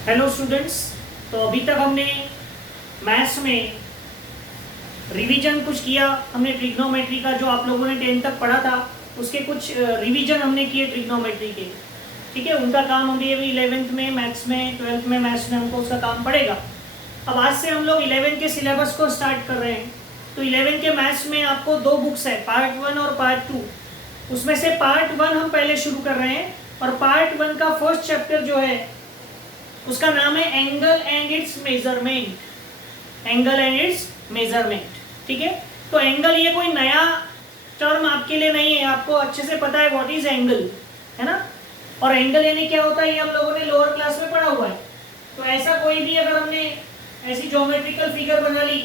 Hello students. तो अभी तक हमने मैथ्स में रिवीजन कुछ किया। हमने ट्रिग्नोमेट्री का जो आप लोगों ने 10 तक पढ़ा था उसके कुछ रिवीजन हमने किए ट्रिग्नोमेट्री के। ठीक है, उनका काम अभी अभी 11th में मैथ्स में 12th में मैथ्स में हमको उसका काम पड़ेगा। अब आज से हम लोग 11 के सिलेबस को स्टार्ट कर रहे हैं। तो 11 के मैथ्स में आपको दो बुक्स है, पार्ट 1 और पार्ट 2। उसमें से पार्ट 1 हम पहले शुरू कर रहे हैं और पार्ट 1 का फर्स्ट चैप्टर जो है उसका नाम है angle and it's measurement. Angle and it's measurement. ठीक है, तो एंगल ये कोई नया टर्म आपके लिए नहीं है, आपको अच्छे से पता है व्हाट इज एंगल, है ना। और एंगल यानी क्या होता है ये हम लोगों ने लोअर क्लास में पढ़ा हुआ है। तो ऐसा कोई भी अगर हमने ऐसी ज्योमेट्रिकल फिगर बना ली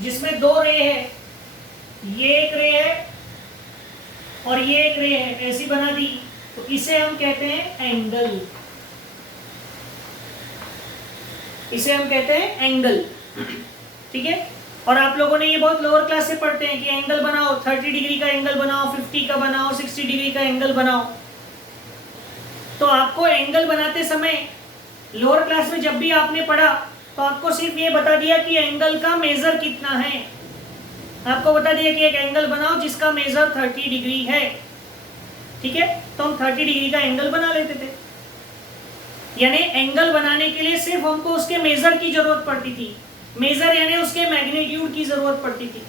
जिसमें दो रे है, ये एक रे है और ये एक रे है, ऐसी बना दी, तो इसे हम कहते हैं एंगल। इसे हम कहते हैं एंगल। ठीक है, और आप लोगों ने ये बहुत लोअर क्लास से पढ़ते हैं कि एंगल बनाओ, 30 डिग्री का एंगल बनाओ, 50 का बनाओ, 60 डिग्री का एंगल बनाओ। तो आपको एंगल बनाते समय लोअर क्लास में जब भी आपने पढ़ा तो आपको सिर्फ ये बता दिया कि एंगल का मेजर कितना है। आपको बता दिया कि एक एंगल बनाओ जिसका मेजर 30 डिग्री है। ठीक है, तो हम 30 डिग्री का एंगल बना लेते थे। यानी एंगल बनाने के लिए सिर्फ हमको उसके मेजर की जरूरत पड़ती थी। मेजर यानी उसके मैग्नीट्यूड की जरूरत पड़ती थी।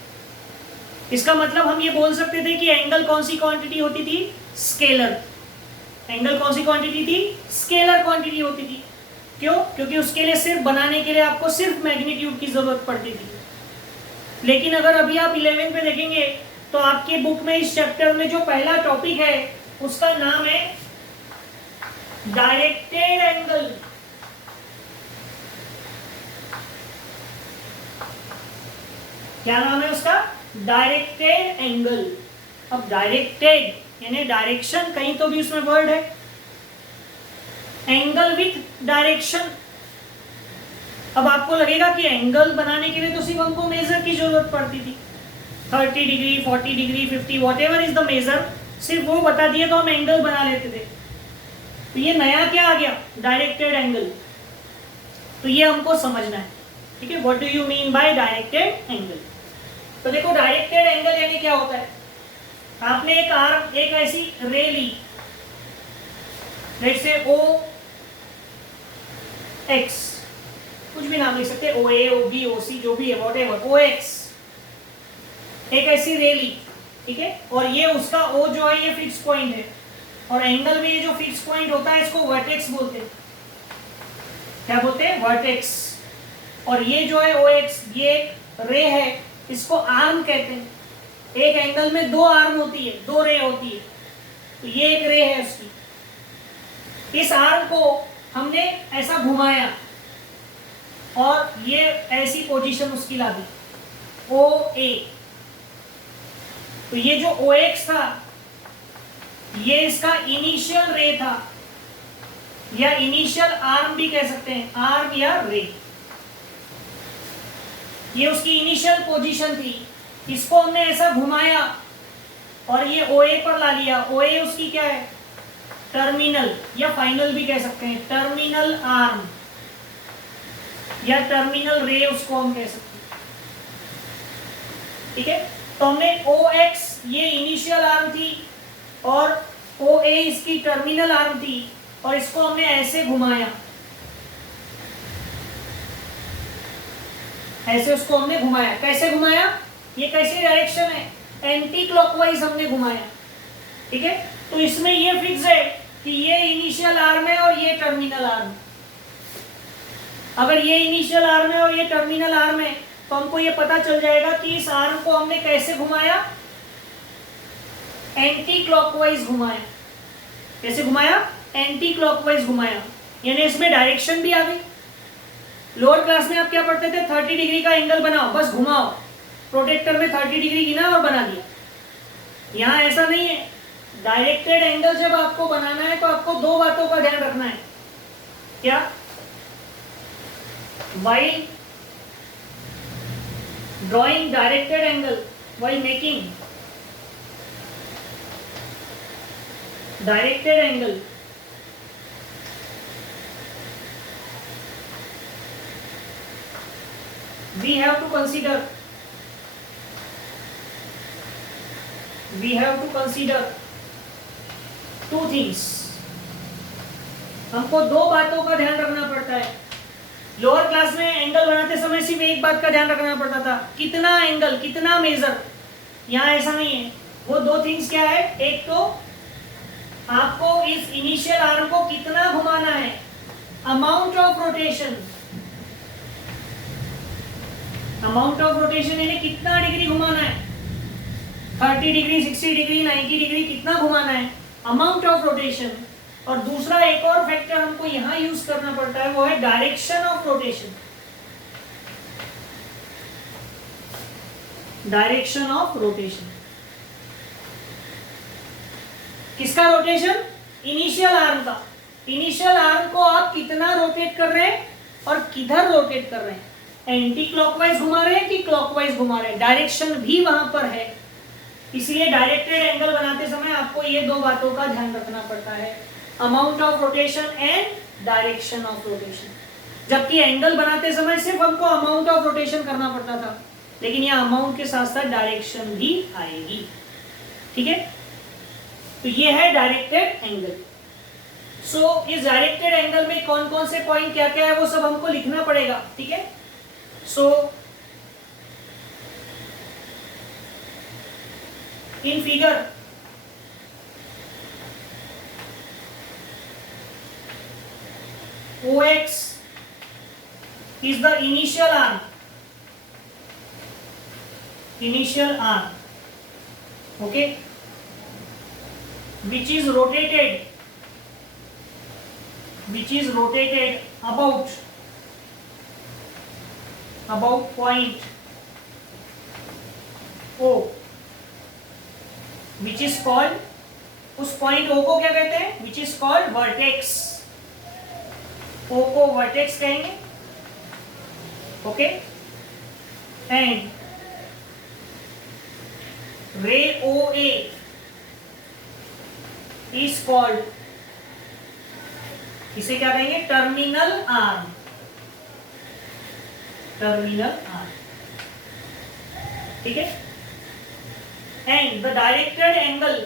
इसका मतलब हम ये बोल सकते थे कि एंगल कौन सी क्वांटिटी होती थी? स्केलर। एंगल कौन सी क्वांटिटी थी? स्केलर क्वांटिटी होती थी। क्यों? क्योंकि उसके लिए सिर्फ बनाने के लिए आपको सिर्फ मैग्नीट्यूड की जरूरत पड़ती थी। लेकिन अगर अभी आप 11 पे देखेंगे तो आपके बुक में इस चैप्टर में जो पहला टॉपिक है उसका नाम है डायरेक्टेड एंगल। क्या नाम है उसका? Directed angle. अब डायरेक्टेड यानी डायरेक्शन, कहीं तो भी उसमें वर्ड है। Angle with direction. अब आपको लगेगा कि एंगल बनाने के लिए तो सिर्फ हमको मेजर की जरूरत पड़ती थी, 30 degree, 40 degree, 50, whatever is the measure, सिर्फ वो बता दिए तो हम एंगल बना लेते थे। तो ये नया क्या आ गया? Directed angle. तो ये हमको समझना है। ठीक है, what do you mean by directed angle? तो देखो, डायरेक्टेड एंगल यानी क्या होता है? आपने एक ऐसी रे ली, लेट्स से ओ एक्स, कुछ भी नाम लिख सकते हैं, ओ ए, ओ बी, ओ सी, जो भी है, व्हाट एवर, ओ एक्स, एक ऐसी रे ली। ठीक है, और ये उसका ओ जो है ये फिक्स पॉइंट है, और एंगल में ये जो फिक्स पॉइंट होता है इसको वर्टेक्स बोलते हैं। क्या बोलते हैं? वर्टेक्स। और ये जो है ओ एक्स, ये एक रे है, इसको आर्म कहते हैं। एक एंगल में दो आर्म होती है, दो रे होती है, तो ये एक रे है उसकी। इस आर्म को हमने ऐसा घुमाया और ये ऐसी पोजीशन उसकी ला दी, ओ ए। तो ये जो ओ एक्स था ये इसका इनिशियल रे था, या इनिशियल आर्म भी कह सकते हैं, आर्म या रे। ये उसकी इनिशियल पोजीशन थी, इसको हमने ऐसा घुमाया और ये OA पर ला लिया। OA उसकी क्या है? टर्मिनल या फाइनल भी कह सकते हैं, टर्मिनल आर्म या टर्मिनल रे उसको हम कह सकते हैं। ठीक है, तो हमने OX ये इनिशियल आर्म थी और OA इसकी टर्मिनल आर्म थी, और इसको हमने ऐसे घुमाया, ऐसे उसको हमने घुमाया। कैसे घुमाया? ये कैसी डायरेक्शन है? एंटी क्लॉकवाइज हमने घुमाया। ठीक है, तो इसमें ये फिक्स है कि ये इनिशियल आर्म है और ये टर्मिनल आर्म। अगर ये इनिशियल आर्म है और ये टर्मिनल आर्म है तो हमको ये पता चल जाएगा कि इस आर्म को हमने कैसे घुमाया? एंटी क्लॉकवाइज घुमाया। कैसे घुमाया? एंटी क्लॉकवाइज घुमाया, यानी इसमें डायरेक्शन भी आ गई। लोअर क्लास में आप क्या पढ़ते थे? 30 डिग्री का एंगल बनाओ, बस घुमाओ, प्रोटेक्टर में 30 डिग्री गिना और बना दिया। यहां ऐसा नहीं है। डायरेक्टेड एंगल जब आपको बनाना है तो आपको दो बातों का ध्यान रखना है। क्या? while drawing directed angle, while making directed angle, we have to consider two things. हमको दो बातों का ध्यान रखना पड़ता है. लोअर क्लास में एंगल बनाते समय सिर्फ एक बात का ध्यान रखना पड़ता था, कितना एंगल, कितना मेजर. यहाँ ऐसा नहीं है. वो दो थिंग्स क्या है, एक तो आपको इस इनिशियल आर्म को कितना घुमाना है, अमाउंट ऑफ रोटेशन यानी कितना डिग्री घुमाना है, 30 डिग्री, 60 डिग्री, 90 डिग्री, कितना घुमाना है, अमाउंट ऑफ रोटेशन. और दूसरा एक और फैक्टर हमको यहां यूज करना पड़ता है, वो है direction of rotation. Direction of rotation किसका रोटेशन, इनिशियल आर्म का. इनिशियल आर्म को आप कितना रोटेट कर रहे हैं और किधर रोटेट कर रहे हैं, एंटी क्लॉकवाइज घुमा रहे हैं कि क्लॉकवाइज घुमा रहे हैं, डायरेक्शन भी वहां पर है. इसलिए डायरेक्टेड एंगल बनाते समय आपको ये दो बातों का ध्यान रखना पड़ता है, amount of rotation and direction of rotation. जबकि एंगल बनाते समय सिर्फ हमको अमाउंट ऑफ रोटेशन करना पड़ता था, लेकिन यह अमाउंट के साथ साथ डायरेक्शन भी आएगी. ठीक है, तो ये है डायरेक्टेड एंगल. सो इस डायरेक्टेड एंगल में कौन कौन से पॉइंट क्या क्या है वो सब हमको लिखना पड़ेगा. ठीक है, सो in figure OX is the initial arm, okay, which is rotated about point O, which is called, उस पॉइंट O को क्या कहते हैं, which is called vertex. O को vertex कहेंगे. ओके, एंड रे OA is called, इसे क्या कहेंगे, टर्मिनल आर्म. ठीक है, and the directed angle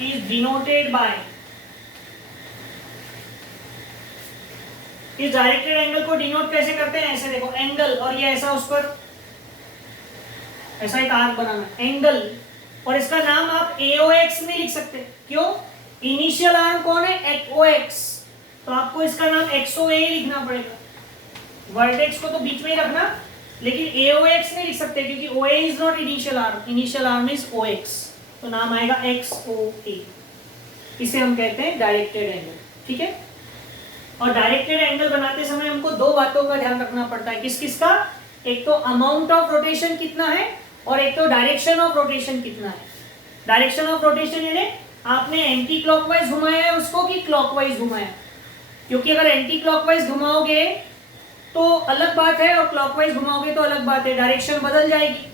is denoted by, इस डायरेक्टेड एंगल को डिनोट कैसे करते हैं, ऐसे देखो एंगल, और ये ऐसा उस पर ऐसा एक आर्क बनाना, एंगल, और इसका नाम आप AOX नहीं लिख सकते. क्यों, इनिशियल आर्म कौन है, OX, तो आपको इसका नाम XOA लिखना पड़ेगा. वर्टेक्स को तो बीच में ही रखना, लेकिन AOX नहीं लिख सकते क्योंकि OA is not initial arm, initial arm is OX, तो नाम आएगा XOA. इसे हम कहते हैं डायरेक्टेड एंगल. ठीक है, और डायरेक्टेड एंगल बनाते समय हमको दो बातों का ध्यान रखना पड़ता है. किस किस का, एक तो अमाउंट ऑफ रोटेशन कितना है और एक तो डायरेक्शन ऑफ रोटेशन कितना है. डायरेक्शन ऑफ रोटेशन यानी आपने एंटी क्लॉकवाइज घुमाया है उसको कि क्लॉकवाइज घुमाया, क्योंकि अगर एंटी क्लॉकवाइज घुमाओगे तो अलग बात है और क्लॉकवाइज घुमाओगे तो अलग बात है, डायरेक्शन बदल जाएगी.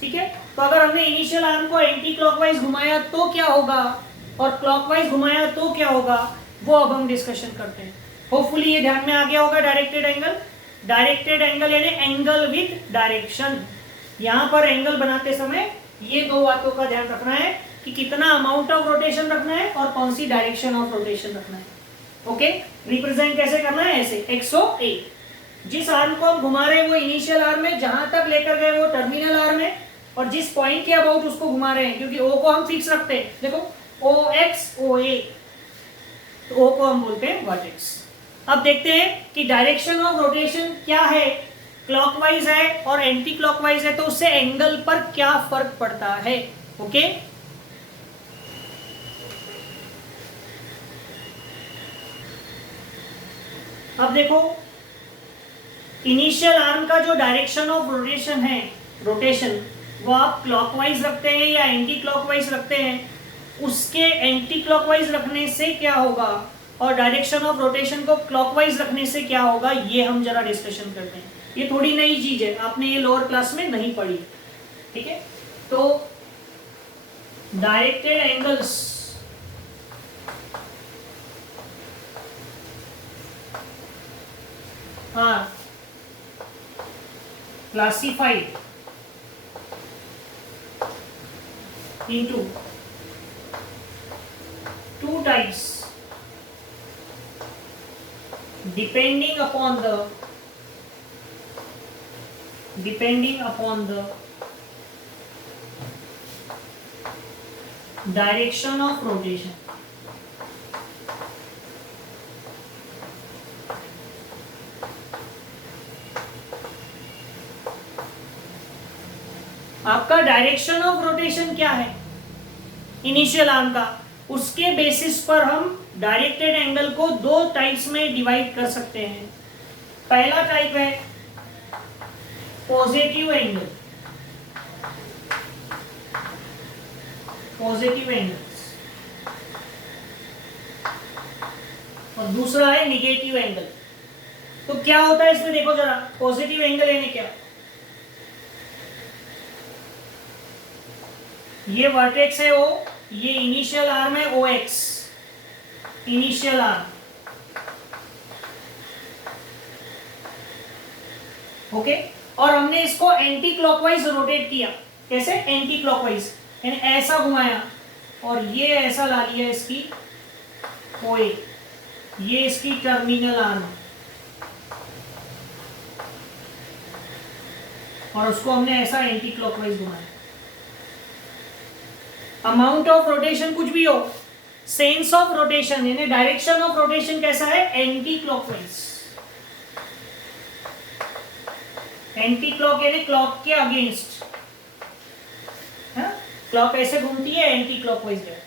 ठीक है, तो अगर हमने इनिशियल आर्म को एंटी क्लॉकवाइज घुमाया तो क्या होगा और क्लॉकवाइज घुमाया तो क्या होगा, वो अब हम डिस्कशन करते हैं. होपफुली ये ध्यान में आ गया होगा. डायरेक्टेड एंगल यानी एंगल विद डायरेक्शन. यहाँ पर एंगल बनाते समय ये दो बातों का ध्यान रखना है कि कितना अमाउंट ऑफ रोटेशन रखना है और कौन सी डायरेक्शन ऑफ रोटेशन रखना है. ओके, रिप्रेजेंट कैसे करना है, ऐसे XOA. जिस आर्म को हम घुमा रहे हैं वो इनिशियल आर्म है, जहां तक लेकर गए वो टर्मिनल आर्म है, और जिस पॉइंट के अबाउट उसको घुमा रहे हैं, क्योंकि O को हम फिक्स रखते हैं, देखो OXOA, तो O को हम बोलते हैं वर्टेक्स. अब देखते हैं कि डायरेक्शन ऑफ रोटेशन क्या है, क्लॉकवाइज है और एंटी क्लॉकवाइज है, तो उससे एंगल पर क्या फर्क पड़ता है. ओके, अब देखो इनिशियल आर्म का जो डायरेक्शन ऑफ रोटेशन वो आप क्लॉकवाइज रखते हैं या एंटी क्लॉकवाइज रखते हैं, उसके एंटी क्लॉकवाइज रखने से क्या होगा और डायरेक्शन ऑफ रोटेशन को क्लॉकवाइज रखने से क्या होगा, ये हम जरा डिस्कशन करते हैं. ये थोड़ी नई चीज है, आपने ये लोअर क्लास में नहीं पढ़ी. ठीक है, तो directed angles are classified into two types depending upon the direction of rotation. आपका डायरेक्शन ऑफ रोटेशन क्या है इनिशियल आर्म का, उसके बेसिस पर हम डायरेक्टेड एंगल को दो टाइप्स में डिवाइड कर सकते हैं. पहला टाइप है पॉजिटिव एंगल, और दूसरा है निगेटिव एंगल. तो क्या होता है इसमें देखो जरा. पॉजिटिव एंगल यानी क्या, ये वर्टेक्स है ओ, ये इनिशियल आर्म है ओ एक्स, इनिशियल आर्म. ओके, और हमने इसको एंटी क्लॉकवाइज रोटेट किया. कैसे? एंटी क्लॉकवाइज, यानी ऐसा घुमाया और ये ऐसा ला लिया इसकी ओए, ये इसकी टर्मिनल आर्म, और उसको हमने ऐसा एंटी क्लॉकवाइज घुमाया. अमाउंट ऑफ रोटेशन कुछ भी हो, सेंस ऑफ रोटेशन यानी डायरेक्शन ऑफ रोटेशन कैसा है? Anti clockwise. एंटी क्लॉक यानी क्लॉक के अगेंस्ट. क्लॉक ऐसे घूमती है, एंटी क्लॉकवाइज है.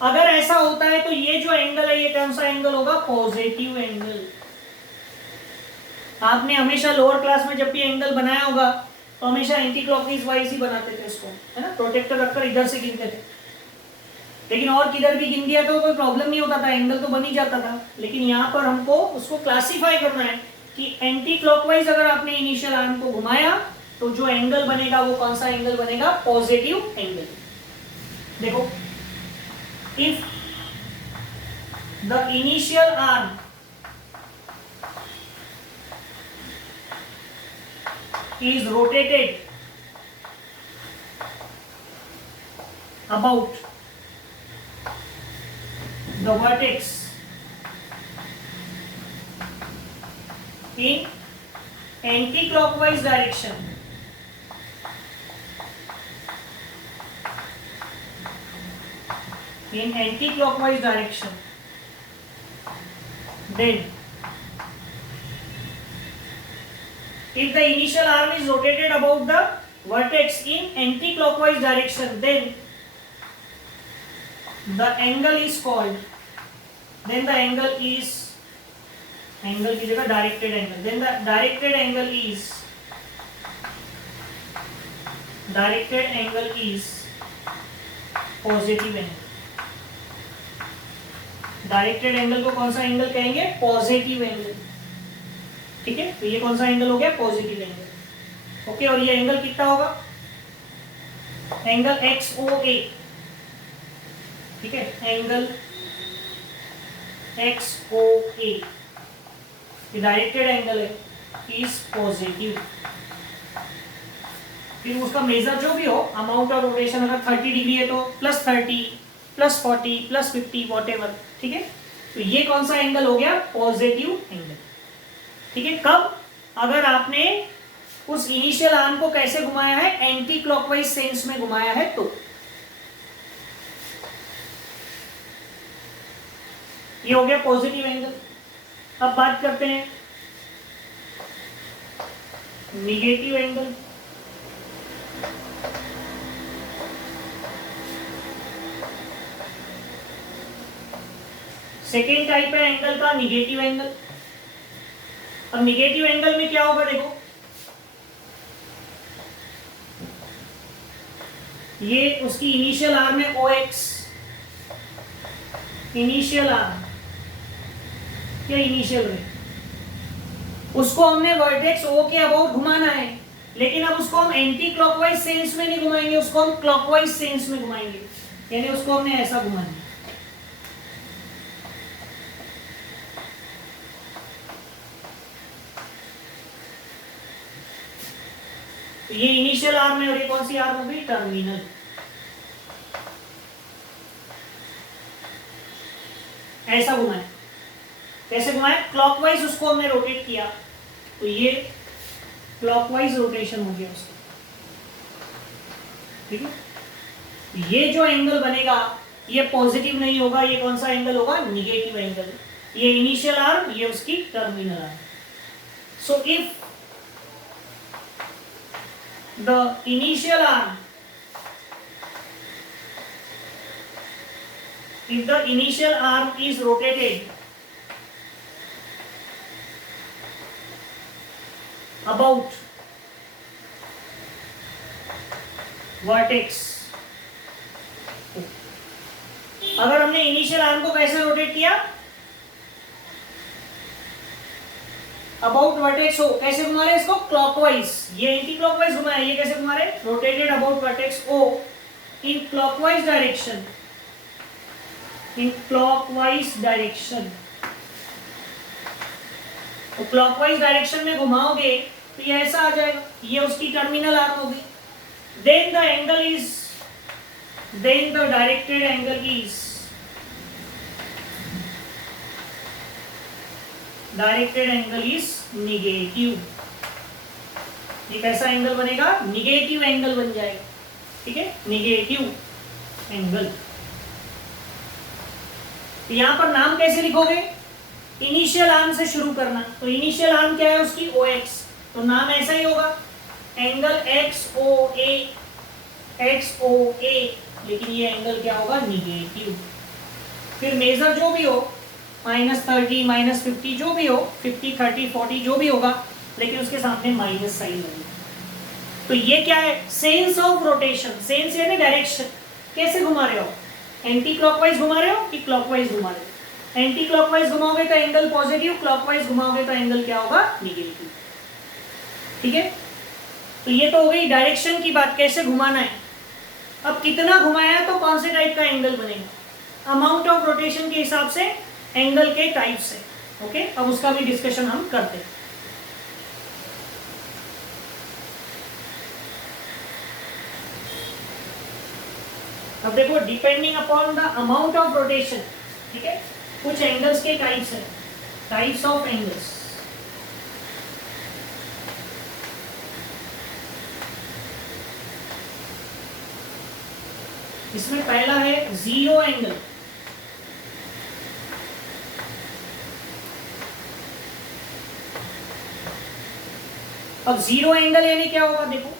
अगर ऐसा होता है तो ये जो एंगल है, ये कौन सा एंगल होगा? Positive angle. आपने हमेशा लोअर क्लास में जब भी एंगल बनाया होगा तो हमेशा एंटी क्लॉकवाइज वाइज ही बनाते थे इसको, है ना. प्रोटेक्टर रखकर इधर से गिनते थे, लेकिन और किधर भी गिन दिया तो कोई प्रॉब्लम नहीं होता था, एंगल तो बन ही जाता था. लेकिन यहाँ पर हमको उसको क्लासिफाई करना है कि एंटी क्लॉकवाइज अगर आपने इनिशियल आर्म को घुमाया तो जो एंगल बनेगा वो कौन सा एंगल बनेगा? Positive angle. देखो, if the initial arm is rotated about the vertex in anti-clockwise direction, then if the initial arm is rotated about the vertex in anti-clockwise direction, then the angle is called, then the angle is, angle की जगह directed angle, then the directed angle is positive angle. Directed angle को कौन सा angle कहेंगे? Positive angle. ठीक है, तो ये कौन सा एंगल हो गया? Positive angle. ओके, और ये एंगल कितना होगा? Angle XOA. ठीक है, एंगल XOA ये डायरेक्टेड एंगल है, इज पॉजिटिव. फिर उसका मेजर जो भी हो, अमाउंट ऑफ रोटेशन अगर 30 डिग्री है तो +30, +40, +50 वॉटेवर. ठीक है, तो ये कौन सा एंगल हो गया? Positive angle. ठीक है, कब? अगर आपने उस इनिशियल आर्म को कैसे घुमाया है? एंटी क्लॉकवाइज सेंस में घुमाया है तो. ये हो गया पॉजिटिव एंगल. अब बात करते हैं निगेटिव एंगल. सेकेंड टाइप है एंगल का निगेटिव एंगल. अब निगेटिव एंगल में क्या होगा? देखो, ये उसकी इनिशियल आर्म है OX, इनिशियल आर्म या इनिशियल रे, उसको हमने वर्टेक्स O के अबाउट घुमाना है. लेकिन अब उसको हम एंटी क्लॉकवाइज सेंस में नहीं घुमाएंगे, उसको हम क्लॉकवाइज सेंस में घुमाएंगे, यानी उसको हमने ऐसा घुमाना है. तो ये इनिशियल आर्म है और ये कौन सी आर्म होगी, टर्मिनल। ऐसा घुमाए, कैसे घुमाए, क्लॉकवाइज उसको हमने रोटेट किया, तो ये क्लॉकवाइज रोटेशन हो गया उसका, ठीक है। ये जो एंगल बनेगा ये पॉजिटिव नहीं होगा, ये कौन सा एंगल होगा, निगेटिव एंगल। ये इनिशियल आर्म, ये उसकी terminal arm. So if the initial arm, if the initial arm is rotated about vertex, अगर हमने इनिशियल आर्म को कैसे रोटेट किया, अबाउट वर्टेक्स हो, कैसे घुमा रहे इसको, क्लॉकवाइज, ये एंटी क्लॉकवाइज घुमाया, ये कैसे घुमा रहे, rotated about vertex O in clockwise direction, in clockwise direction. तो क्लॉकवाइज डायरेक्शन में घुमाओगे तो ये ऐसा आ जाएगा, ये उसकी टर्मिनल आर्म होगी। Then the angle is, then the directed angle is, directed angle is negative. एक ऐसा एंगल बनेगा, निगेटिव एंगल बन जाएगा, ठीक है, निगेटिव एंगल। यहां पर नाम कैसे लिखोगे, इनिशियल आर्म से शुरू करना, तो इनिशियल आर्म क्या है उसकी, OX, तो नाम ऐसा ही होगा, एंगल XOA, XOA, लेकिन ये एंगल क्या होगा, निगेटिव। फिर मेजर जो भी हो, -30, -50 जो भी हो, 50, 30, 40 जो भी होगा, लेकिन उसके सामने माइनस साइन लगेगा। तो ये क्या है, सेंस ऑफ रोटेशन, सेंस यानी डायरेक्शन, कैसे घुमा रहे हो, एंटी क्लॉकवाइज घुमा रहे हो कि क्लॉकवाइज घुमा रहे हो। एंटी क्लॉकवाइज घुमाओगे तो एंगल पॉजिटिव, क्लॉकवाइज घुमाओगे तो एंगल क्या होगा, निगेटिव, ठीक है। तो ये तो हो गई डायरेक्शन की बात, कैसे घुमाना है। अब कितना घुमाया है तो कौन से टाइप का एंगल बनेगा, अमाउंट ऑफ रोटेशन के हिसाब से एंगल के टाइप से, ओके। अब उसका भी डिस्कशन हम करते हैं। अब देखो, depending upon the amount of rotation, ठीक है, कुछ एंगल्स के टाइप्स है, टाइप्स ऑफ एंगल्स। इसमें पहला है जीरो एंगल। अब जीरो एंगल यानी क्या होगा, देखो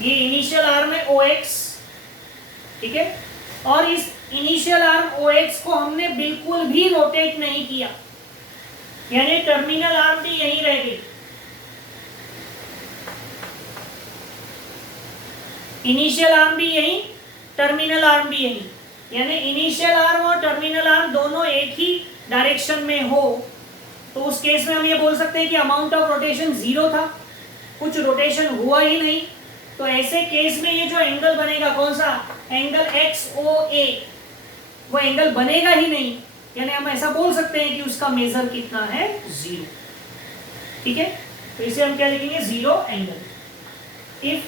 ये इनिशियल आर्म है OX, ठीक है, और इस इनिशियल आर्म OX को हमने बिल्कुल भी रोटेट नहीं किया, यानी टर्मिनल आर्म भी यहीं रह गई। इनिशियल आर्म भी यहीं, टर्मिनल आर्म भी यहीं, यानी इनिशियल आर्म और टर्मिनल आर्म दोनों एक ही डायरेक्शन में हो, तो उस केस में हम ये बोल सकते हैं कि अमाउंट ऑफ रोटेशन 0 था, कुछ रोटेशन हुआ ही नहीं। तो ऐसे केस में ये जो एंगल बनेगा, कौन सा एंगल, XOA, वो एंगल बनेगा ही नहीं, यानी हम ऐसा बोल सकते हैं कि उसका मेजर कितना है, 0, ठीक है। तो इसे हम क्या लिखेंगे, 0 angle. If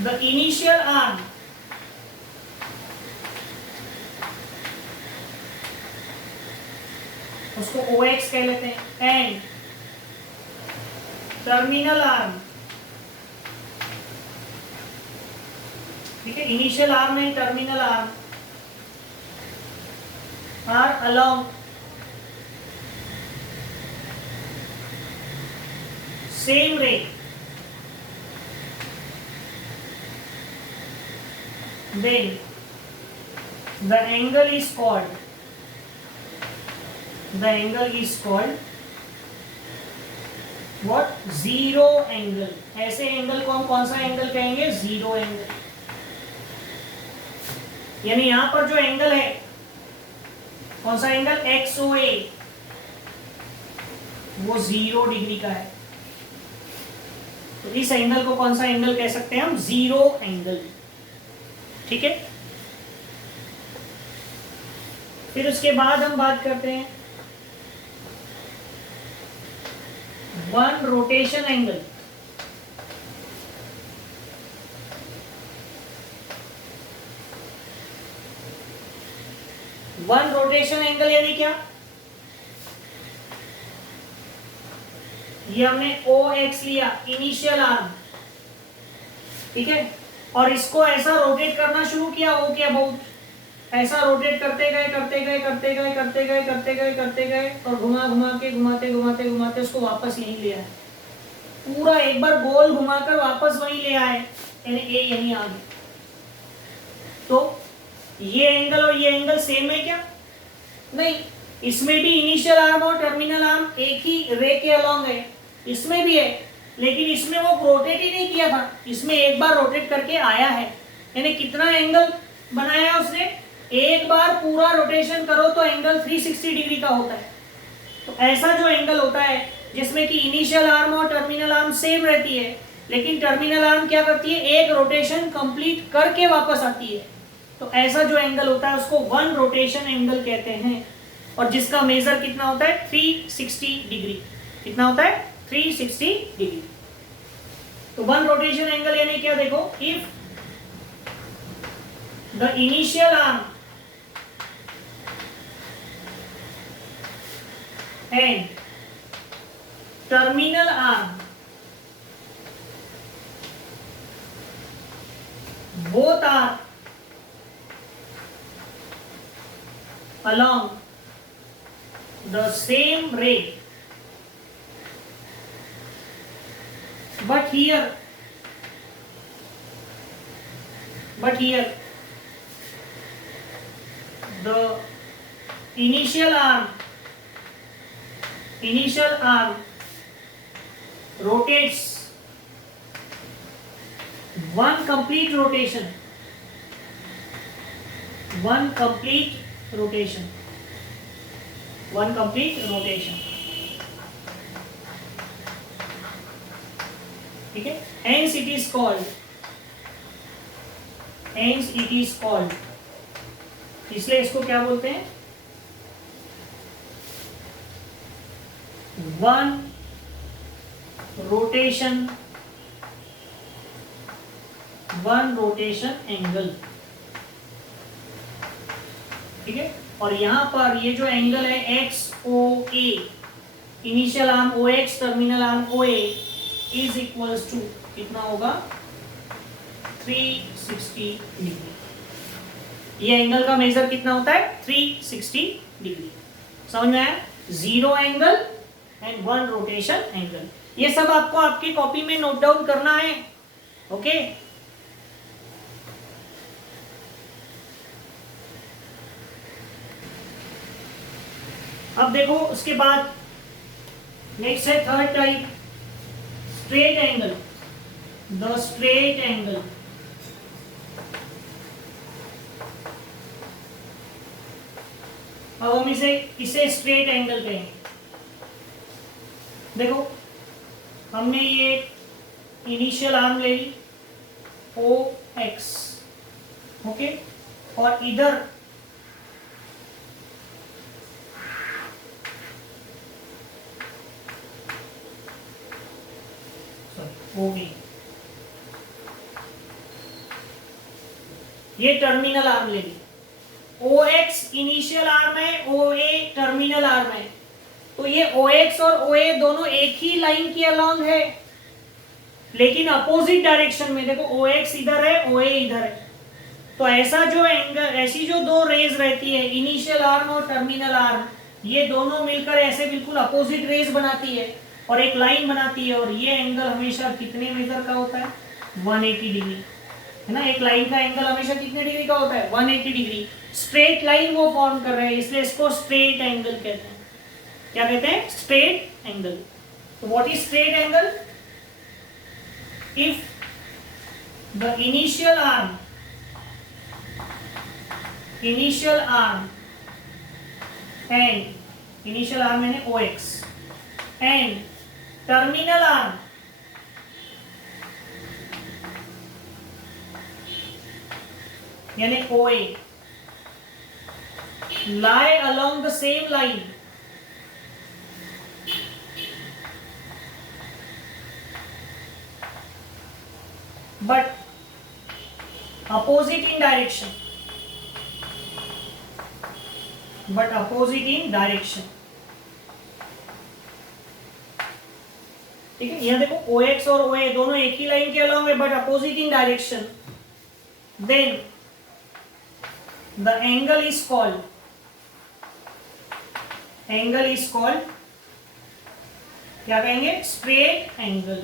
the initial arm उसको OX कह लेते हैं, एंड टर्मिनल आर्म, ठीक है, initial arm and terminal arm are along same ray, then the angle is called, the angle is called what, zero angle. ऐसे एंगल को हम कौन सा एंगल कहेंगे, जीरो एंगल। यानी यहां पर जो एंगल है, कौन सा एंगल, XOA, वो 0 डिग्री का है, तो इस एंगल को कौन सा एंगल कह सकते हैं हम, जीरो एंगल, ठीक है। फिर उसके बाद हम बात करते हैं one rotation angle. One rotation angle यानी क्या? ये हमने OX लिया, इनिशियल आर्म, ठीक है, और इसको ऐसा रोटेट करना शुरू किया, हो क्या बहुत ऐसा रोटेट करते गए करते गए करते गए करते गए करते गए करते गए और घुमा घुमा के घुमाते घुमाते घुमाते उसको वापस यहीं ले आए, पूरा एक बार गोल घुमाकर वापस वहीं ले आए, यानी ए यहीं आ गया। तो ये एंगल और ये एंगल सेम है क्या? नहीं, इसमें भी इनिशियल आर्म और टर्मिनल आर्म एक ही रे के अलोंग है, इसमें भी है, लेकिन इसमें वो रोटेट ही नहीं किया था, इसमें एक बार रोटेट करके आया है, यानी कितना एंगल बनाया उसने? एक बार पूरा रोटेशन करो तो एंगल 360 डिग्री का होता है। तो ऐसा जो एंगल होता है जिसमें कि इनिशियल आर्म और टर्मिनल आर्म सेम रहती है, लेकिन टर्मिनल आर्म क्या करती है? एक रोटेशन कंप्लीट करके वापस आती है। तो ऐसा जो एंगल होता है उसको वन रोटेशन एंगल कहते हैं, और जिसका मेजर कितना होता है? 360 डिग्री। कितना होता है? 360 डिग्री। तो वन रोटेशन एंगल यानी क्या? देखो, if the initial arm and terminal arm both are along the same ray, but here the initial arm rotates one complete rotation, ठीक है। hence it is called, इसलिए इसको क्या बोलते हैं? वन रोटेशन एंगल, ठीक है। और यहां पर ये जो एंगल है XOA, initial arm OX, terminal arm OA, is equals to कितना होगा? 360 डिग्री। ये एंगल का मेजर कितना होता है? 360 डिग्री। समझ में आया? Zero angle and one rotation angle, ये सब आपको आपकी कॉपी में नोट डाउन करना है, ओके। अब देखो उसके बाद नेक्स्ट है third type, straight angle. The straight angle, अब हम इसे स्ट्रेट एंगल कहेंगे। देखो, हमने ये इनिशियल आर्म ले ली OX, ओके, और इधर OB, ये टर्मिनल आर्म ले ली। OX इनिशियल आर्म है, OA टर्मिनल आर्म है। तो ये OX और OA दोनों एक ही लाइन के अलोंग है, लेकिन अपोजिट डायरेक्शन में। देखो, OX इधर है, OA इधर है। तो ऐसा जो एंगल, ऐसी जो दो रेज रहती है, इनिशियल आर्म और टर्मिनल आर्म, ये दोनों मिलकर ऐसे बिल्कुल अपोजिट रेज बनाती है और एक लाइन बनाती है। और ये एंगल हमेशा कितने मेजर का होता है? 180 डिग्री, है ना। एक लाइन का एंगल हमेशा कितने डिग्री का होता है? 180 डिग्री। स्ट्रेट लाइन वो फॉर्म कर रहे हैं, इसलिए इसको स्ट्रेट एंगल कहते हैं। क्या कहते हैं? Straight angle. तो what is straight angle? If the initial arm and initial arm यानी OX एंड टर्मिनल आर्म यानी OA lie along the same line but opposite in direction, ठीक है। यहां देखो OX और OA दोनों एक ही लाइन के अलॉन्ग है but opposite in direction, then the angle is called क्या कहेंगे? Straight angle.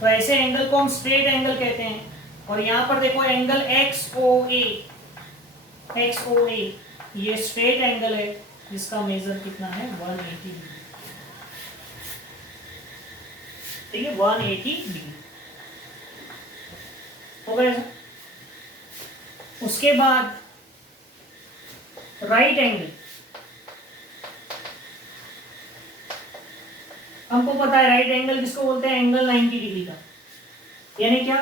तो ऐसे एंगल को हम स्ट्रेट एंगल कहते हैं। और यहां पर देखो एंगल XOA, ये स्ट्रेट एंगल है जिसका मेजर कितना है? 180 डिग्री, ठीक है, 180 डिग्री हो गया। उसके बाद राइट एंगल, हमको पता है राइट एंगल किसको बोलते हैं? एंगल 90 डिग्री का। यानी क्या?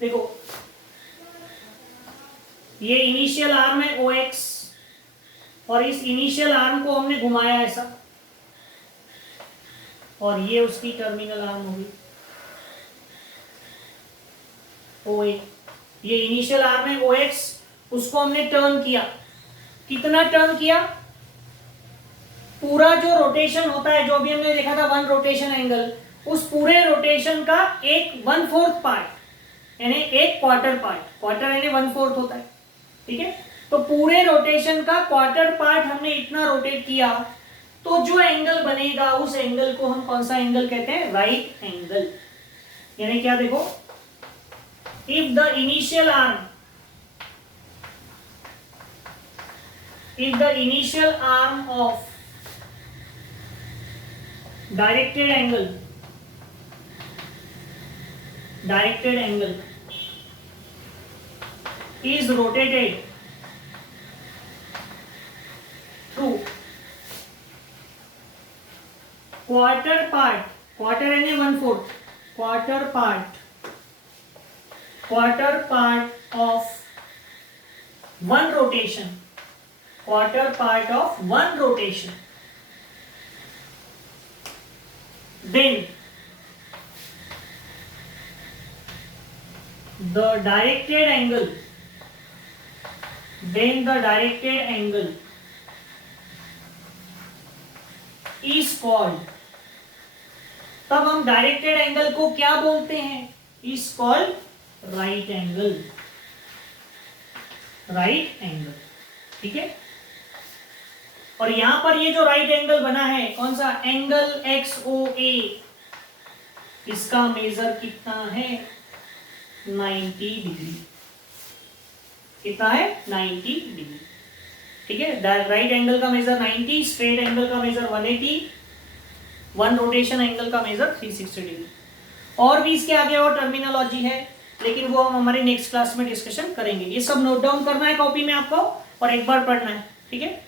देखो ये इनिशियल आर्म है OX और इस इनिशियल आर्म को हमने घुमाया ऐसा और ये उसकी टर्मिनल आर्म होगी OA। ये इनिशियल आर्म है OX, उसको हमने टर्न किया। कितना टर्न किया? पूरा जो रोटेशन होता है, जो भी हमने देखा था 1 रोटेशन एंगल, उस पूरे रोटेशन का एक 1/4 पार्ट, यानी एक क्वार्टर पार्ट, क्वार्टर यानी 1/4 होता है, ठीक है। तो पूरे रोटेशन का क्वार्टर पार्ट हमने इतना रोटेट किया, तो जो एंगल बनेगा उस एंगल को हम कौन सा एंगल कहते हैं? Right angle. यानी क्या? देखो, if the initial arm of directed angle is rotated through quarter part, quarter यानी 1/4, quarter part of one rotation, then the directed angle is called, तब हम डायरेक्टेड एंगल को क्या बोलते हैं? is called right angle, ठीक है। और यहां पर ये जो राइट एंगल बना है कौन सा? एंगल XOA, इसका मेजर कितना है? 90 डिग्री। कितना है? 90 डिग्री, ठीक है। राइट एंगल का मेजर 90, स्ट्रेट एंगल का मेजर 180, 1 रोटेशन एंगल का मेजर 360 डिग्री। और भी इसके आगे और टर्मिनोलॉजी है, लेकिन वो हम हमारी नेक्स्ट क्लास में डिस्कशन करेंगे। ये सब नोट डाउन करना है कॉपी में आपको और एक बार पढ़ना है, ठीक है।